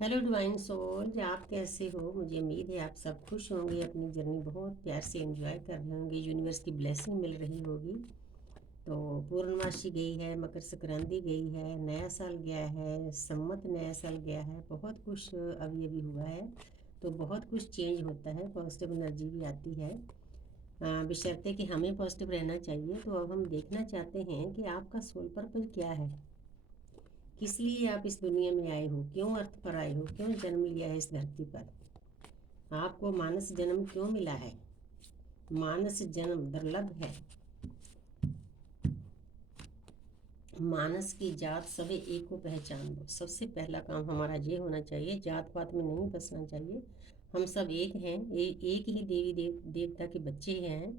Hello divine soul, आप कैसे हो? मुझे उम्मीद है आप सब खुश होंगे, अपनी जर्नी बहुत प्यार से एंजॉय कर रहे होंगे, यूनिवर्स की ब्लेसिंग मिल रही होगी। तो पूर्णमासी गई है, मकर संक्रांति गई है, नया साल गया है, संमत नया साल गया है, बहुत कुछ अभी अभी हुआ है। तो बहुत कुछ चेंज होता है, पॉजिटिव एनर्जी भी आती है, बशर्ते कि हमें पॉजिटिव रहना चाहिए। तो अब हम देखना चाहते हैं कि आपका सोल पर्पज क्या है, किस लिए आप इस दुनिया में आए हो, क्यों अर्थ पर आए हो, क्यों जन्म लिया है इस धरती पर, आपको मानस जन्म क्यों मिला है। मानस जन्म दुर्लभ है। मानस की जात सवे एक को पहचान लो। सबसे पहला काम हमारा ये होना चाहिए, जात पात में नहीं फंसना चाहिए। हम सब एक हैं, एक ही देवी देवता के बच्चे हैं।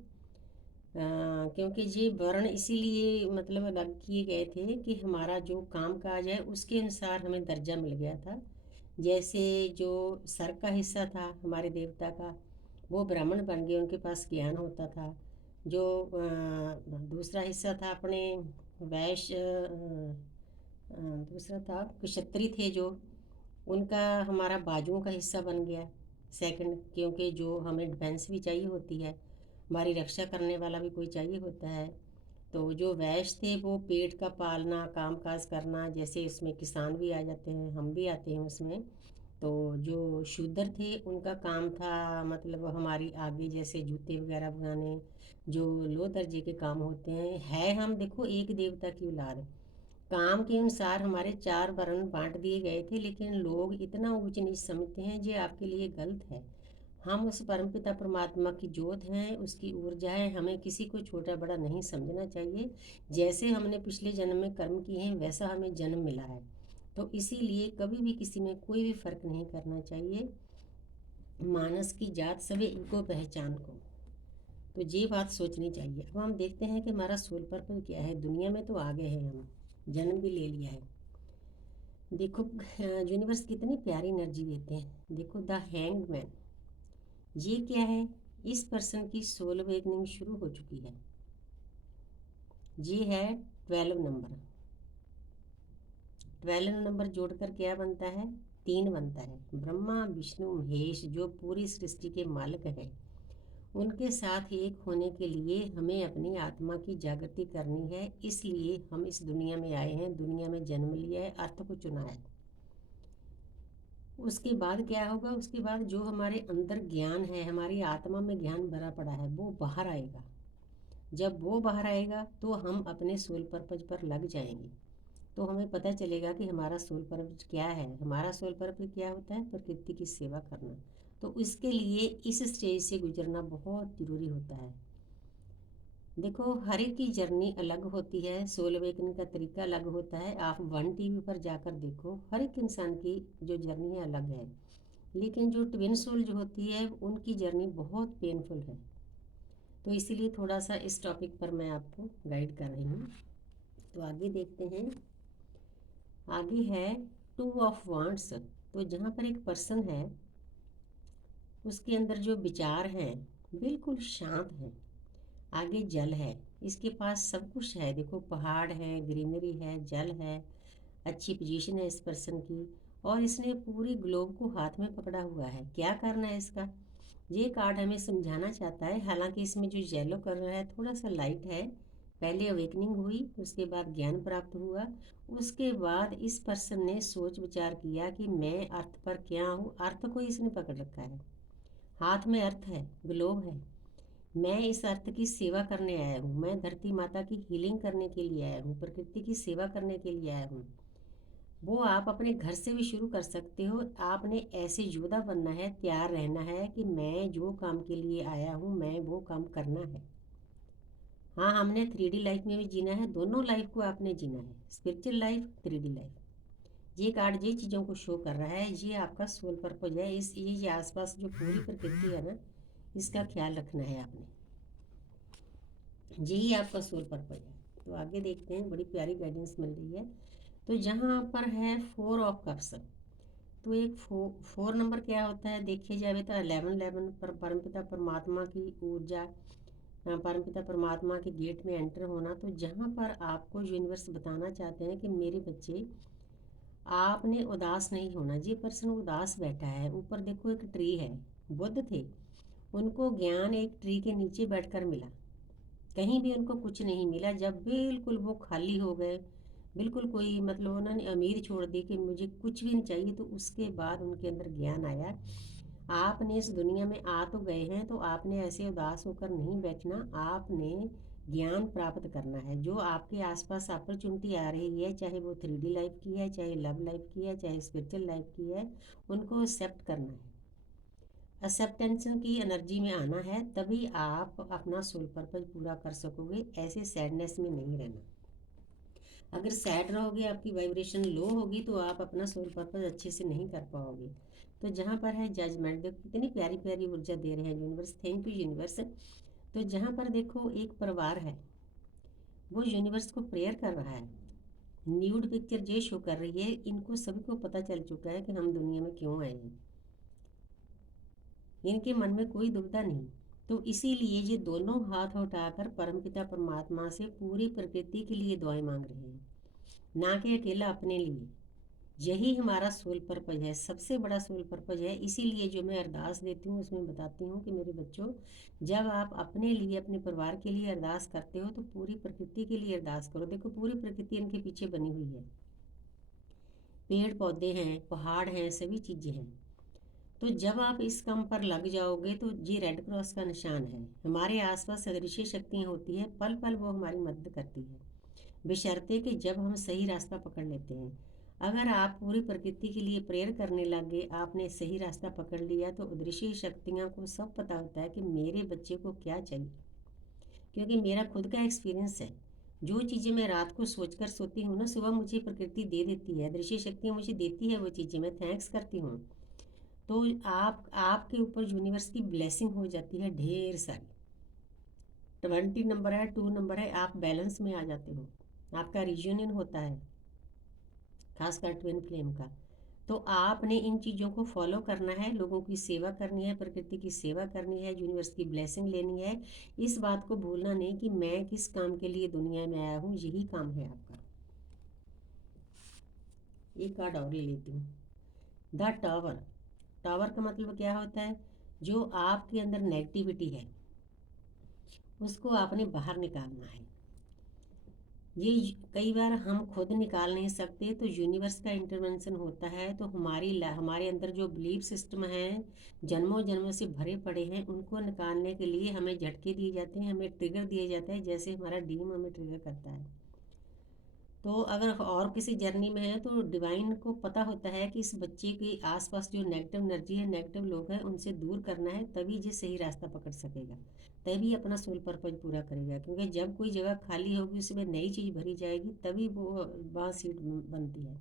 क्योंकि ये वर्ण इसीलिए मतलब अलग किए गए थे कि हमारा जो काम काज है उसके अनुसार हमें दर्जा मिल गया था। जैसे जो सर का हिस्सा था हमारे देवता का, वो ब्राह्मण बन गए, उनके पास ज्ञान होता था। जो दूसरा हिस्सा था अपने वैश्य, दूसरा था क्षत्रिय थे जो, उनका हमारा बाजुओं का हिस्सा बन गया सेकंड, क्योंकि जो हमें डिफेंस भी चाहिए होती है, हमारी रक्षा करने वाला भी कोई चाहिए होता है। तो जो वैश्य थे वो पेट का पालना, काम काज करना, जैसे इसमें किसान भी आ जाते हैं, हम भी आते हैं उसमें। तो जो शूद्र थे उनका काम था मतलब हमारी आगे जैसे जूते वगैरह बनाने, जो लो दर्जे के काम होते हैं। है हम देखो एक देवता की औलाद, काम के अनुसार हमारे चार वर्ण बांट दिए गए थे, लेकिन लोग इतना ऊंच नीच समझते हैं, ये आपके लिए गलत है। हम उस परमपिता परमात्मा की जोत हैं, उसकी ऊर्जा है, हमें किसी को छोटा बड़ा नहीं समझना चाहिए। जैसे हमने पिछले जन्म में कर्म किए हैं वैसा हमें जन्म मिला है। तो इसीलिए कभी भी किसी में कोई भी फर्क नहीं करना चाहिए। मानस की जात सभी इनको पहचान को, तो ये बात सोचनी चाहिए। अब हम देखते हैं कि हमारा सोल पर्पल क्या है। दुनिया में तो आ गए हैं, हम जन्म भी ले लिया है। देखो यूनिवर्स कितनी प्यारी एनर्जी देते हैं। देखो द हैंग्ड मैन, ये क्या है? इस पर्सन की सोल अवेकनिंग शुरू हो चुकी है। ये है 12 नंबर। 12 नंबर जोड़कर क्या बनता है? 3 बनता है। ब्रह्मा विष्णु महेश जो पूरी सृष्टि के मालिक है, उनके साथ एक होने के लिए हमें अपनी आत्मा की जागृति करनी है। इसलिए हम इस दुनिया में आए हैं, दुनिया में जन्म लिया है, अर्थ को चुना है। उसके बाद क्या होगा? उसके बाद जो हमारे अंदर ज्ञान है, हमारी आत्मा में ज्ञान भरा पड़ा है, वो बाहर आएगा। जब वो बाहर आएगा तो हम अपने सोल पर्पज पर लग जाएंगे। तो हमें पता चलेगा कि हमारा सोल पर्पज क्या है। हमारा सोल पर्पज क्या होता है? प्रकृति की सेवा करना। तो इसके लिए इस स्टेज से गुजरना बहुत ज़रूरी होता है। देखो हर एक की जर्नी अलग होती है, सोल अवेकनिंग का तरीका अलग होता है। आप वन टीवी पर जाकर देखो, हर एक इंसान की जो जर्नी है अलग है। लेकिन जो ट्विन सोल जो होती है उनकी जर्नी बहुत पेनफुल है। तो इसीलिए थोड़ा सा इस टॉपिक पर मैं आपको गाइड कर रही हूँ। तो आगे देखते हैं। आगे है 2 ऑफ वांड्स। तो जहाँ पर एक पर्सन है उसके अंदर जो विचार हैं बिल्कुल शांत हैं। आगे जल है, इसके पास सब कुछ है। देखो पहाड़ है, ग्रीनरी है, जल है, अच्छी पोजीशन है इस पर्सन की। और इसने पूरी ग्लोब को हाथ में पकड़ा हुआ है। क्या करना है इसका? ये कार्ड हमें समझाना चाहता है। हालांकि इसमें जो येलो कलर है थोड़ा सा लाइट है। पहले अवेकनिंग हुई, उसके बाद ज्ञान प्राप्त हुआ, उसके बाद इस पर्सन ने सोच विचार किया कि मैं अर्थ पर क्या हूँ। अर्थ को इसने पकड़ रखा है, हाथ में अर्थ है, ग्लोब है। मैं इस अर्थ की सेवा करने आया हूँ, मैं धरती माता की हीलिंग करने के लिए आया हूँ, प्रकृति की सेवा करने के लिए आया हूँ। वो आप अपने घर से भी शुरू कर सकते हो। आपने ऐसे योद्धा बनना है, तैयार रहना है कि मैं जो काम के लिए आया हूँ मैं वो काम करना है। हाँ, हमने 3D लाइफ में भी जीना है, दोनों लाइफ को आपने जीना है, स्पिरिचुअल लाइफ, 3D लाइफ। ये कार्ड ये चीज़ों को शो कर रहा है, ये आपका सोल पर्पज है। इस ये आसपास जो पूरी प्रकृति है ना, इसका ख्याल रखना है आपने, यही आपका सोल पर्पज है। तो आगे देखते हैं, बड़ी प्यारी गाइडेंस मिल रही है। तो जहाँ पर है 4 ऑफ कप्स। तो एक 4 नंबर क्या होता है? देखिए जाए तो 11 पर परमपिता परमात्मा की ऊर्जा, परमपिता परमात्मा के गेट में एंटर होना। तो जहाँ पर आपको यूनिवर्स बताना चाहते हैं कि मेरे बच्चे, आपने उदास नहीं होना। ये पर्सन उदास बैठा है, ऊपर देखो एक ट्री है, बुद्ध थे, उनको ज्ञान एक ट्री के नीचे बैठकर मिला, कहीं भी उनको कुछ नहीं मिला। जब बिल्कुल वो खाली हो गए, बिल्कुल कोई मतलब उन्होंने उम्मीद छोड़ दी कि मुझे कुछ भी नहीं चाहिए, तो उसके बाद उनके अंदर ज्ञान आया। आपने इस दुनिया में आ तो गए हैं, तो आपने ऐसे उदास होकर नहीं बैठना, आपने ज्ञान प्राप्त करना है। जो आपके आसपास अपॉर्चुनिटी आ रही है, चाहे वो 3D लाइफ की है, चाहे लव लाइफ की है, चाहे स्पिरिचुअल लाइफ की है, उनको एक्सेप्ट करना है। एक्सेप्टेंस की एनर्जी में आना है, तभी आप अपना सोल पर्पज पूरा कर सकोगे। ऐसे सैडनेस में नहीं रहना। अगर सैड रहोगे, आपकी वाइब्रेशन लो होगी, तो आप अपना सोल पर्पज अच्छे से नहीं कर पाओगे। तो जहाँ पर है जजमेंट, देखो कितनी प्यारी प्यारी ऊर्जा दे रहे हैं यूनिवर्स। Thank you universe. तो जहाँ पर देखो एक परिवार है, वो यूनिवर्स को प्रेयर कर रहा है। न्यूड पिक्चर ये शो कर रही है, इनको सभी को पता चल चुका है कि हम दुनिया में क्यों आए हैं, इनके मन में कोई दुविधा नहीं। तो इसीलिए ये दोनों हाथ उठाकर परमपिता परमात्मा से पूरी प्रकृति के लिए दुआएं मांग रहे हैं, ना कि अकेला अपने लिए। यही हमारा सोल पर्पज है, सबसे बड़ा सोल पर्पज है। इसीलिए जो मैं अरदास देती हूँ उसमें बताती हूँ कि मेरे बच्चों, जब आप अपने लिए, अपने परिवार के लिए अरदास करते हो, तो पूरी प्रकृति के लिए अरदास करो। देखो पूरी प्रकृति इनके पीछे बनी हुई है, पेड़ पौधे हैं, पहाड़ हैं, सभी चीज़ें हैं। तो जब आप इस काम पर लग जाओगे, तो ये रेड क्रॉस का निशान है। हमारे आसपास अदृश्य शक्तियाँ होती है, पल पल वो हमारी मदद करती है, बशर्ते कि जब हम सही रास्ता पकड़ लेते हैं। अगर आप पूरी प्रकृति के लिए प्रेयर करने लगे, आपने सही रास्ता पकड़ लिया, तो अदृश्य शक्तियाँ को सब पता होता है कि मेरे बच्चे को क्या चाहिए। क्योंकि मेरा खुद का एक्सपीरियंस है, जो चीज़ें मैं रात को सोचकर सोती हूँ ना, सुबह मुझे प्रकृति दे देती है, अदृश्य शक्तियाँ मुझे देती है वो चीज़ें, मैं थैंक्स करती हूँ। तो आपके ऊपर यूनिवर्स की ब्लेसिंग हो जाती है ढेर सारी। 20 नंबर है, 2 नंबर है, आप बैलेंस में आ जाते हो, आपका रियूनियन होता है, खासकर ट्विन फ्लेम का। तो आपने इन चीज़ों को फॉलो करना है, लोगों की सेवा करनी है, प्रकृति की सेवा करनी है, यूनिवर्स की ब्लेसिंग लेनी है। इस बात को भूलना नहीं कि मैं किस काम के लिए दुनिया में आया हूँ, यही काम है आपका। एक कार्ड और ले लेती हूँ, द टावर। टावर का मतलब क्या होता है? जो आपके अंदर नेगेटिविटी है, उसको आपने बाहर निकालना है। ये कई बार हम खुद निकाल नहीं सकते, तो यूनिवर्स का इंटरवेंशन होता है। तो हमारे अंदर जो बिलीफ सिस्टम है, जन्मों जन्मों से भरे पड़े हैं, उनको निकालने के लिए हमें झटके दिए जाते हैं, हमें ट्रिगर दिए जाते हैं, जैसे हमारा डीम हमें ट्रिगर करता है। तो अगर और किसी जर्नी में है, तो डिवाइन को पता होता है कि इस बच्चे के आसपास जो नेगेटिव एनर्जी है, नेगेटिव लोग हैं, उनसे दूर करना है, तभी ये सही रास्ता पकड़ सकेगा, तभी अपना सोल पर्पज पूरा करेगा। क्योंकि जब कोई जगह खाली होगी, उसमें नई चीज़ भरी जाएगी, तभी वो वहाँ सीट बनती है।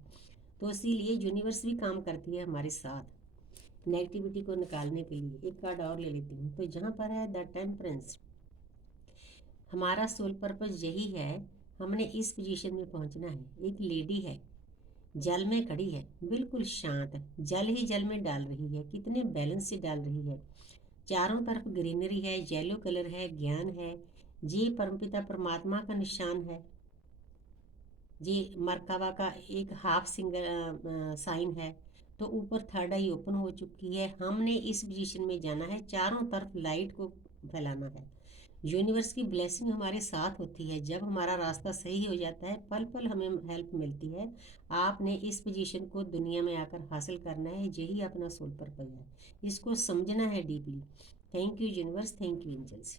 तो इसीलिए यूनिवर्स भी काम करती है हमारे साथ नेगेटिविटी को निकालने के लिए। एक कार्ड और ले लेती हूँ, तो जहाँ पर है द टेम्परेंस। हमारा सोल पर्पज यही है, हमने इस पोजीशन में पहुंचना है। एक लेडी है, जल में खड़ी है, बिल्कुल शांत, जल ही जल में डाल रही है, कितने बैलेंस से डाल रही है। चारों तरफ ग्रीनरी है, येलो कलर है, ज्ञान है। ये परमपिता परमात्मा का निशान है। ये मरकबा का एक हाफ सिंगल साइन है। तो ऊपर थर्ड आई ओपन हो चुकी है, हमने इस पोजीशन में जाना है, चारों तरफ लाइट को फैलाना है। यूनिवर्स की ब्लेसिंग हमारे साथ होती है, जब हमारा रास्ता सही हो जाता है, पल पल हमें हेल्प मिलती है। आपने इस पोजीशन को दुनिया में आकर हासिल करना है, यही अपना सोल पर्पज है, इसको समझना है deeply. Thank you universe, thank you angels.